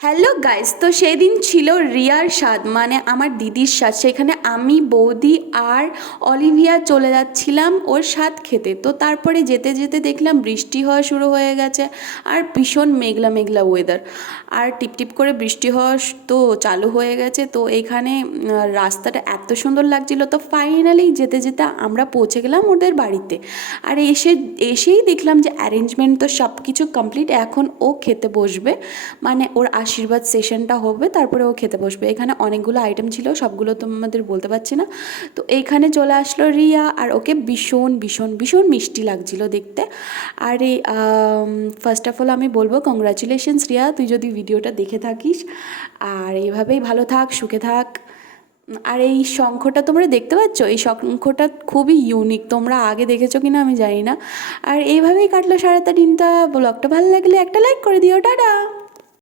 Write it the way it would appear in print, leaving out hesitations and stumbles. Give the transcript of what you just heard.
Hello guys, তো সেই দিন ছিল রিয়ার স্বাদ, মানে আমার দিদির স্বাদ। সেখানে আমি, বৌদি আর অলিভিয়া চলে যাচ্ছিলাম ওর স্বাদ খেতে। তো তারপরে যেতে যেতে দেখলাম বৃষ্টি হওয়া শুরু হয়ে গেছে, আর ভীষণ মেঘলা মেঘলা ওয়েদার, আর টিপটিপ করে বৃষ্টি হওয়া তো চালু হয়ে গেছে। তো এখানে রাস্তাটা এত সুন্দর লাগছিল। তো ফাইনালি যেতে যেতে আমরা পৌঁছে গেলাম ওদের বাড়িতে। আর এসেই দেখলাম যে অ্যারেঞ্জমেন্ট তো সব কিছু কমপ্লিট, এখন ও খেতে বসবে, মানে ওর আশীর্বাদ সেশনটা হবে, তারপরে ও খেতে বসবে। এখানে অনেকগুলো আইটেম ছিল, সবগুলো তোমাদের বলতে পারছি না। তো এইখানে চলে আসলো রিয়া, আর ওকে ভীষণ ভীষণ ভীষণ মিষ্টি লাগছিল দেখতে। আর এই ফার্স্ট অফ অল আমি বলবো কংগ্রাচুলেশনস রিয়া, তুই যদি ভিডিওটা দেখে থাকিস। আর এইভাবেই ভালো থাক, সুখে থাক। আর এই শঙ্খটা তোমরা দেখতে পাচ্ছ, এই শঙ্খটা খুবই ইউনিক, তোমরা আগে দেখেছো কিনা আমি জানি না। আর এইভাবেই কাটলো সারাটা দিনটা। ব্লগটা ভালো লাগলে একটা লাইক করে দিও, টাটা।